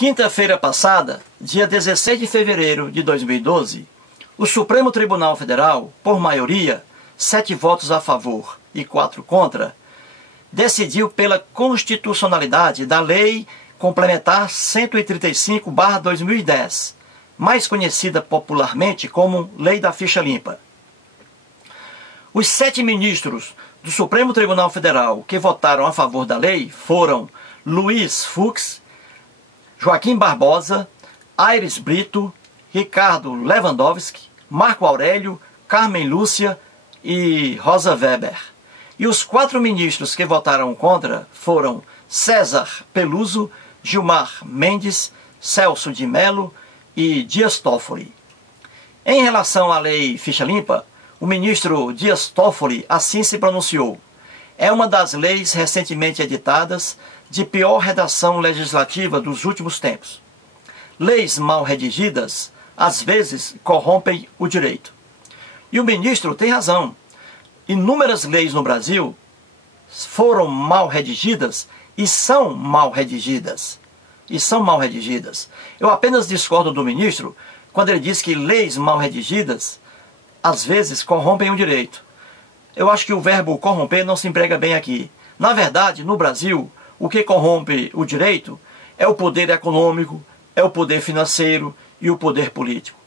Quinta-feira passada, dia 16 de fevereiro de 2012, o Supremo Tribunal Federal, por maioria, 7 votos a favor e 4 contra, decidiu pela constitucionalidade da Lei Complementar 135/2010, mais conhecida popularmente como Lei da Ficha Limpa. Os 7 ministros do Supremo Tribunal Federal que votaram a favor da lei foram Luiz Fux, Joaquim Barbosa, Aires Brito, Ricardo Lewandowski, Marco Aurélio, Carmen Lúcia e Rosa Weber. E os 4 ministros que votaram contra foram César Peluso, Gilmar Mendes, Celso de Mello e Dias Toffoli. Em relação à lei Ficha Limpa, o ministro Dias Toffoli assim se pronunciou: é uma das leis recentemente editadas de pior redação legislativa dos últimos tempos. Leis mal redigidas, às vezes, corrompem o direito. E o ministro tem razão. Inúmeras leis no Brasil foram mal redigidas e são mal redigidas. Eu apenas discordo do ministro quando ele diz que leis mal redigidas, às vezes, corrompem o direito. Eu acho que o verbo corromper não se emprega bem aqui. Na verdade, no Brasil, o que corrompe o direito é o poder econômico, é o poder financeiro e o poder político.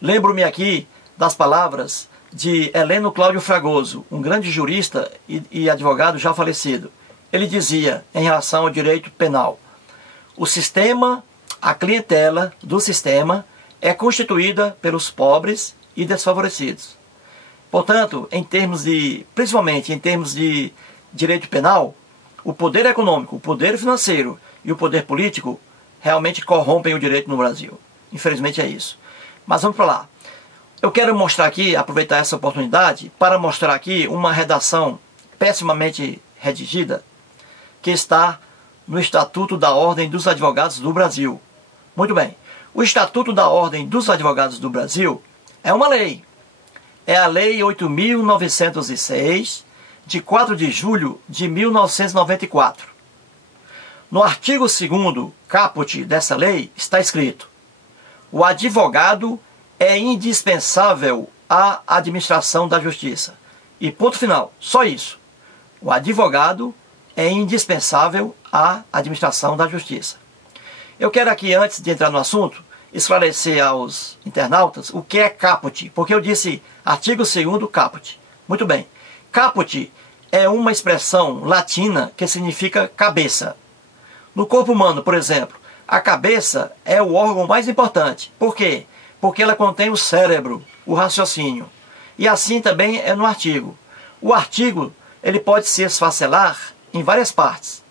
Lembro-me aqui das palavras de Heleno Cláudio Fragoso, um grande jurista e advogado já falecido. Ele dizia, em relação ao direito penal: o sistema, a clientela do sistema é constituída pelos pobres e desfavorecidos. Portanto, principalmente em termos de direito penal, o poder econômico, o poder financeiro e o poder político realmente corrompem o direito no Brasil. Infelizmente é isso. Mas vamos para lá. Eu quero mostrar aqui, aproveitar essa oportunidade, para mostrar aqui uma redação pessimamente redigida que está no Estatuto da Ordem dos Advogados do Brasil. Muito bem. O Estatuto da Ordem dos Advogados do Brasil é uma lei. É a Lei 8.906, de 4 de julho de 1994. No artigo 2º, caput dessa lei, está escrito: o advogado é indispensável à administração da justiça. E ponto final, só isso. O advogado é indispensável à administração da justiça. Eu quero aqui, antes de entrar no assunto, esclarecer aos internautas o que é caput, porque eu disse artigo 2º, caput. Muito bem. Caput é uma expressão latina que significa cabeça. No corpo humano, por exemplo, a cabeça é o órgão mais importante. Por quê? Porque ela contém o cérebro, o raciocínio. E assim também é no artigo. O artigo ele pode se esfacelar em várias partes.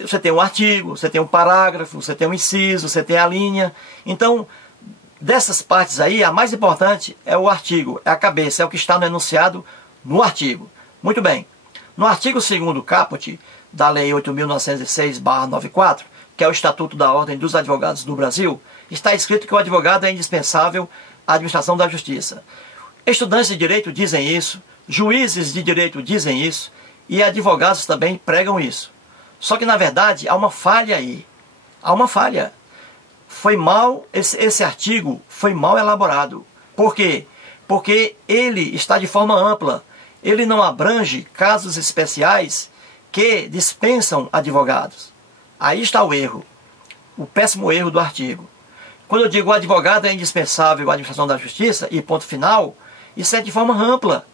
Você tem um artigo, você tem um parágrafo, você tem um inciso, você tem a linha. Então, dessas partes aí, a mais importante é o artigo, é a cabeça, é o que está no enunciado no artigo. Muito bem. No artigo 2º caput da Lei 8.906/94, que é o Estatuto da Ordem dos Advogados do Brasil, está escrito que o advogado é indispensável à administração da justiça. Estudantes de direito dizem isso, juízes de direito dizem isso, e advogados também pregam isso. Só que, na verdade, há uma falha aí. Há uma falha. Esse artigo foi mal elaborado. Por quê? Porque ele está de forma ampla. Ele não abrange casos especiais que dispensam advogados. Aí está o erro. O péssimo erro do artigo. Quando eu digo o advogado é indispensável à administração da justiça, e ponto final, isso é de forma ampla.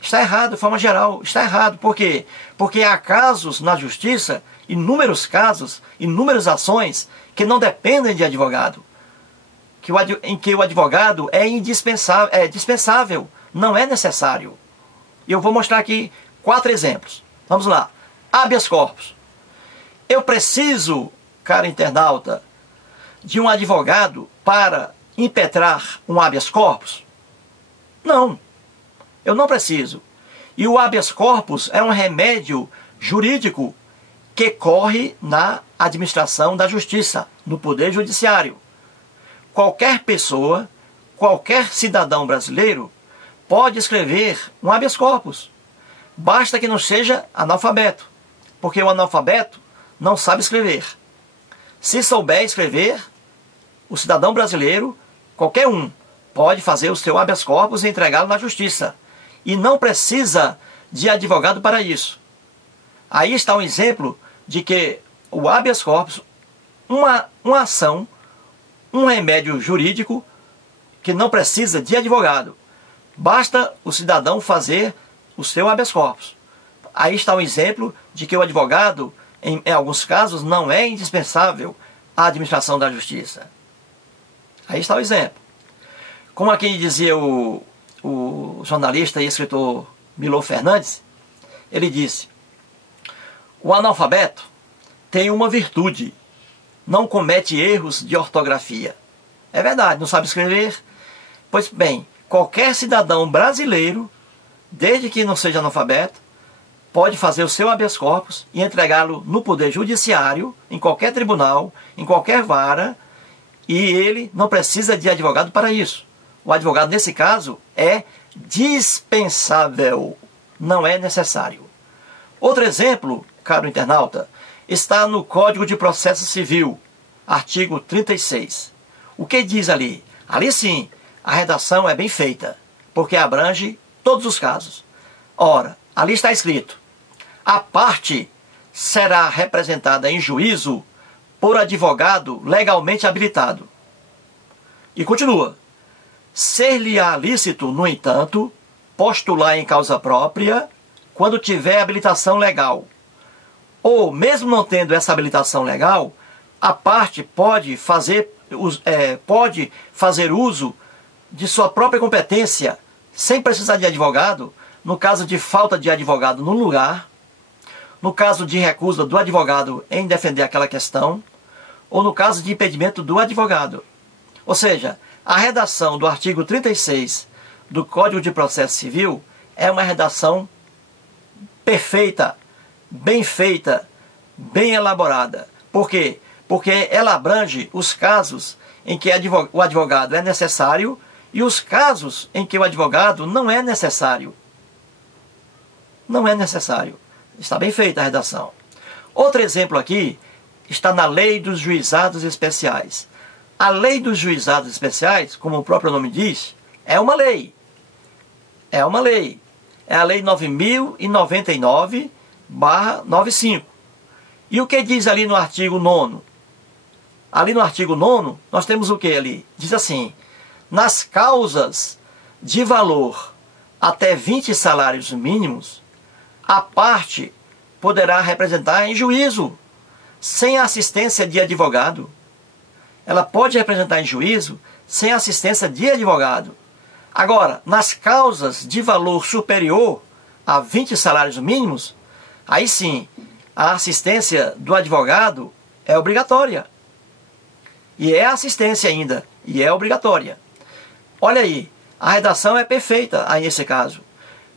Está errado, de forma geral. Está errado. Por quê? Porque há casos na justiça, inúmeros casos, inúmeras ações que não dependem de advogado. Em que o advogado é indispensável, é dispensável, não é necessário. E eu vou mostrar aqui 4 exemplos. Vamos lá. Habeas corpus. Eu preciso, cara internauta, de um advogado para impetrar um habeas corpus? Não. Eu não preciso. E o habeas corpus é um remédio jurídico que corre na administração da justiça, no poder judiciário. Qualquer pessoa, qualquer cidadão brasileiro pode escrever um habeas corpus. Basta que não seja analfabeto, porque o analfabeto não sabe escrever. Se souber escrever, o cidadão brasileiro, qualquer um, pode fazer o seu habeas corpus e entregá-lo na justiça. E não precisa de advogado para isso. Aí está um exemplo de que o habeas corpus, uma ação, um remédio jurídico que não precisa de advogado. Basta o cidadão fazer o seu habeas corpus. Aí está um exemplo de que o advogado, em alguns casos, não é indispensável à administração da justiça. Aí está o exemplo. Como aqui dizia o jornalista e escritor Milor Fernandes, ele disse: o analfabeto tem uma virtude, não comete erros de ortografia. É verdade, não sabe escrever. Pois bem, qualquer cidadão brasileiro, desde que não seja analfabeto, pode fazer o seu habeas corpus e entregá-lo no Poder Judiciário, em qualquer tribunal, em qualquer vara, e ele não precisa de advogado para isso. O advogado, nesse caso, é dispensável, não é necessário. Outro exemplo, caro internauta, está no Código de Processo Civil, artigo 36. O que diz ali? Ali sim, a redação é bem feita, porque abrange todos os casos. Ora, ali está escrito: a parte será representada em juízo por advogado legalmente habilitado. E continua: ser-lhe-á lícito, no entanto, postular em causa própria quando tiver habilitação legal. Ou, mesmo não tendo essa habilitação legal, a parte pode fazer uso de sua própria competência, sem precisar de advogado, no caso de falta de advogado no lugar, no caso de recusa do advogado em defender aquela questão, ou no caso de impedimento do advogado. Ou seja, a redação do artigo 36 do Código de Processo Civil é uma redação perfeita, bem feita, bem elaborada. Por quê? Porque ela abrange os casos em que o advogado é necessário e os casos em que o advogado não é necessário. Não é necessário. Está bem feita a redação. Outro exemplo aqui está na Lei dos Juizados Especiais. A Lei dos Juizados Especiais, como o próprio nome diz, é uma lei. É uma lei. É a Lei 9.099/95. E o que diz ali no artigo 9º? Ali no artigo 9º, nós temos o que ali? Diz assim: nas causas de valor até 20 salários mínimos, a parte poderá representar em juízo, sem assistência de advogado. Ela pode representar em juízo sem assistência de advogado. Agora, nas causas de valor superior a 20 salários mínimos, aí sim, a assistência do advogado é obrigatória. E é assistência ainda, e é obrigatória. Olha aí, a redação é perfeita aí nesse caso,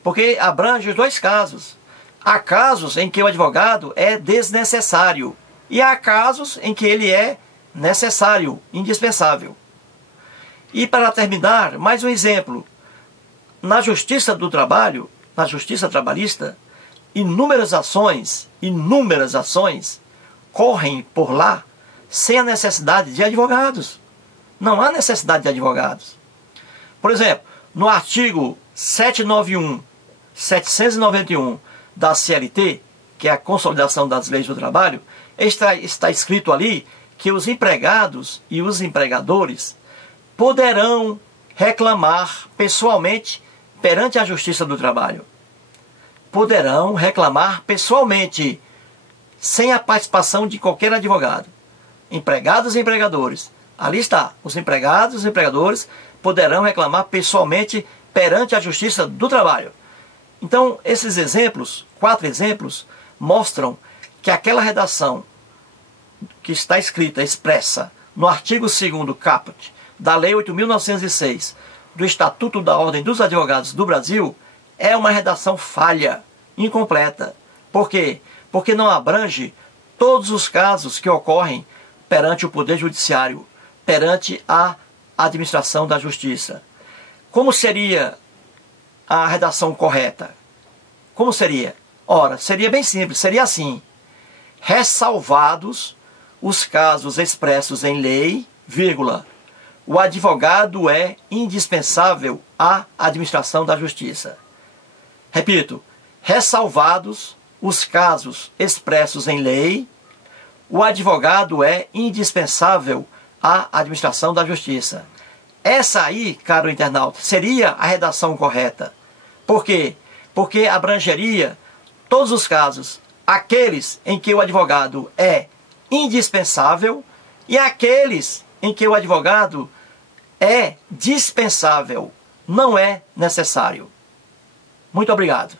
porque abrange os dois casos. Há casos em que o advogado é desnecessário, e há casos em que ele é necessário, indispensável. E para terminar, mais um exemplo. Na Justiça do Trabalho, na Justiça Trabalhista, inúmeras ações correm por lá sem a necessidade de advogados. Não há necessidade de advogados. Por exemplo, no artigo 791 da CLT, que é a Consolidação das Leis do Trabalho, está escrito ali que os empregados e os empregadores poderão reclamar pessoalmente perante a Justiça do Trabalho. Poderão reclamar pessoalmente, sem a participação de qualquer advogado. Empregados e empregadores. Ali está, os empregados e os empregadores poderão reclamar pessoalmente perante a Justiça do Trabalho. Então, esses exemplos, 4 exemplos, mostram que aquela redação que está escrita, expressa, no artigo 2º caput da Lei 8.906, do Estatuto da Ordem dos Advogados do Brasil, é uma redação falha, incompleta. Por quê? Porque não abrange todos os casos que ocorrem perante o Poder Judiciário, perante a administração da Justiça. Como seria a redação correta? Como seria? Ora, seria bem simples, seria assim: ressalvados os casos expressos em lei, vírgula, o advogado é indispensável à administração da justiça. Repito, ressalvados os casos expressos em lei, o advogado é indispensável à administração da justiça. Essa aí, caro internauta, seria a redação correta. Por quê? Porque abrangeria todos os casos, aqueles em que o advogado é indispensável e aqueles em que o advogado é dispensável, não é necessário. Muito obrigado.